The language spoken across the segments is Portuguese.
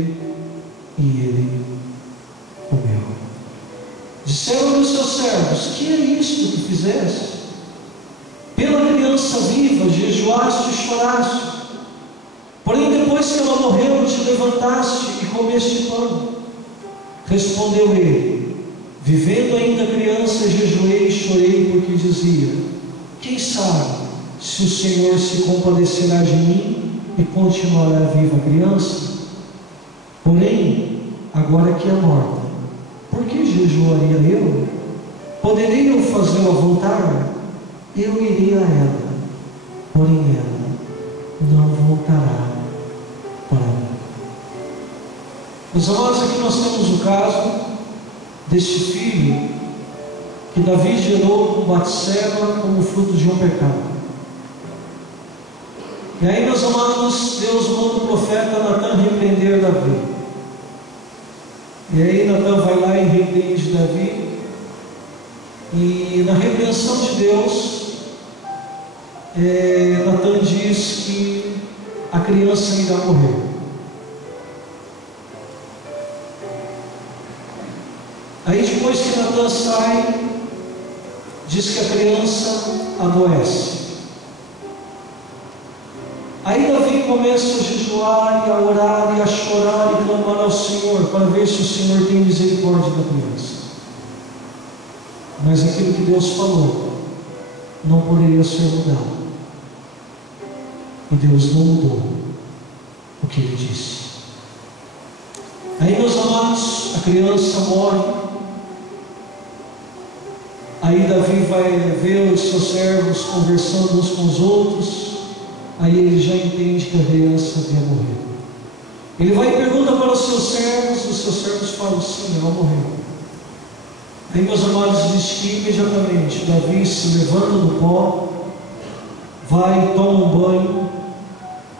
e ele comeu. Disseram os seus servos: que é isto que fizeste? Pela criança viva jejuaste e choraste, porém depois que ela morreu te levantaste e comeste pão. Respondeu ele: vivendo ainda a criança, jejuei e chorei, porque dizia: quem sabe se o Senhor se compadecerá de mim e continuará viva a criança? Porém, agora que é morta, por que jejuaria eu? Poderei eu fazê-la voltar? Eu irei a ela, porém ela não voltará para mim. Meus amados, aqui nós temos o caso deste filho que Davi gerou com Batseba como fruto de um pecado. E aí, meus amados, Deus manda o profeta Natan repreender Davi. E aí Natan vai lá e repreende Davi. E na repreensão de Deus, Natan diz que a criança irá morrer. Aí depois que Natan sai, diz que a criança adoece. Aí Davi começa a jejuar e a orar e a chorar e clamar ao Senhor para ver se o Senhor tem misericórdia da criança. Mas aquilo que Deus falou não poderia ser mudado. E Deus não mudou o que Ele disse. Aí, meus amados, a criança morre. Aí Davi vai ver os seus servos conversando uns com os outros. Aí ele já entende que a criança havia morrido. Ele vai e pergunta para os seus servos falam: sim, ela morreu. Aí, meus amados, diz que imediatamente Davi se levanta do pó, vai, toma um banho,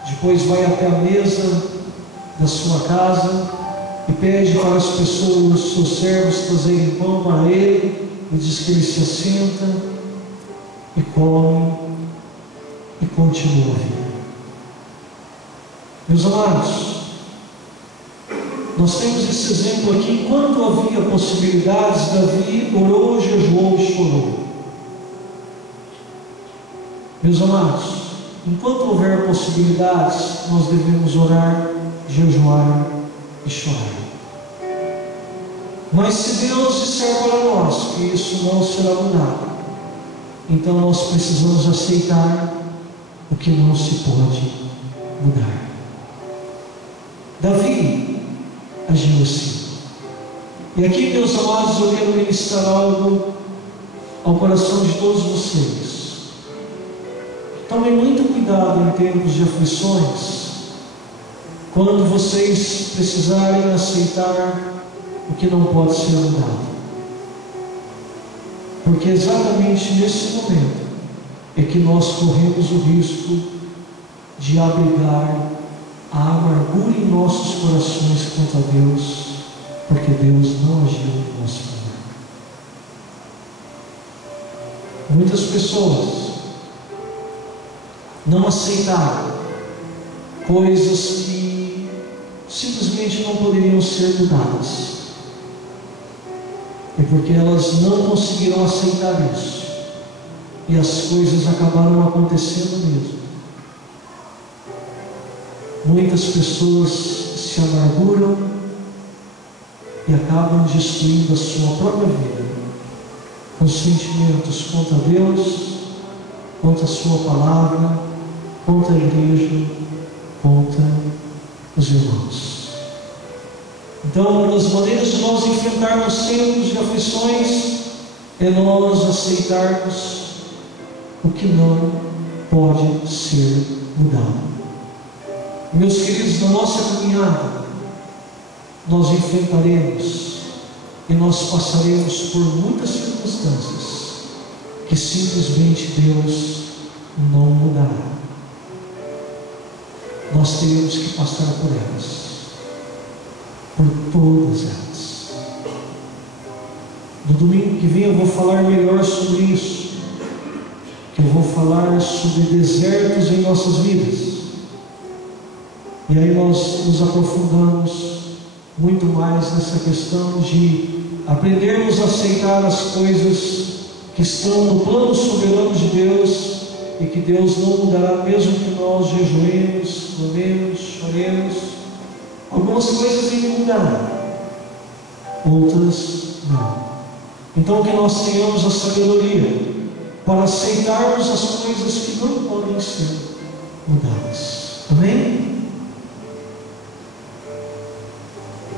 depois vai até a mesa da sua casa e pede para as pessoas, os seus servos, trazerem pão para ele, e diz que ele se assenta e come e continua a vida. Meus amados, nós temos esse exemplo aqui. Enquanto havia possibilidades, Davi orou, jejuou e chorou. Meus amados, enquanto houver possibilidades, nós devemos orar, jejuar e chorar. Mas se Deus disser para nós que isso não será mudado, então nós precisamos aceitar o que não se pode mudar. Davi agiu assim. E aqui, meus amados, eu quero ministrar algo ao coração de todos vocês. Tomem muito cuidado em tempos de aflições, quando vocês precisarem aceitar o que não pode ser mudado. Porque exatamente nesse momento é que nós corremos o risco de abrigar a amargura em nossos corações contra Deus, porque Deus não agiu em nosso favor. Muitas pessoas não aceitaram coisas que simplesmente não poderiam ser mudadas. É porque elas não conseguiram aceitar isso. E as coisas acabaram acontecendo mesmo. Muitas pessoas se amarguram e acabam destruindo a sua própria vida, com sentimentos contra Deus, contra a sua palavra, contra a igreja, contra os irmãos. Então, uma das maneiras de nós enfrentarmos tempos de aflições é nós aceitarmos o que não pode ser mudado. Meus queridos, na nossa caminhada, nós enfrentaremos e nós passaremos por muitas circunstâncias que simplesmente Deus não mudará. Nós teremos que passar por elas, por todas elas. No domingo que vem eu vou falar melhor sobre isso, que eu vou falar sobre desertos em nossas vidas. E aí nós nos aprofundamos muito mais nessa questão de aprendermos a aceitar as coisas que estão no plano soberano de Deus, e que Deus não mudará, mesmo que nós jejuemos, clamemos, choremos. Algumas coisas Ele mudará, outras não. Então que nós tenhamos a sabedoria para aceitarmos as coisas que não podem ser mudadas. Amém?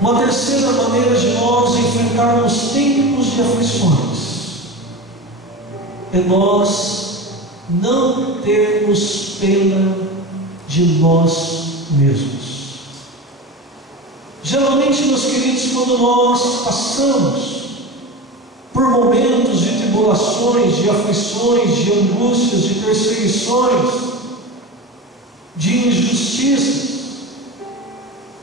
Uma terceira maneira de nós enfrentarmos tempos de aflições é nós não termos pena de nós mesmos. Geralmente, meus queridos, quando nós passamos por momentos de tribulações, de aflições, de angústias, de perseguições, de injustiças,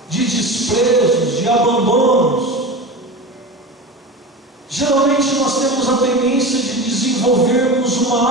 de desprezos, de abandonos, geralmente nós temos a tendência de desenvolvermos uma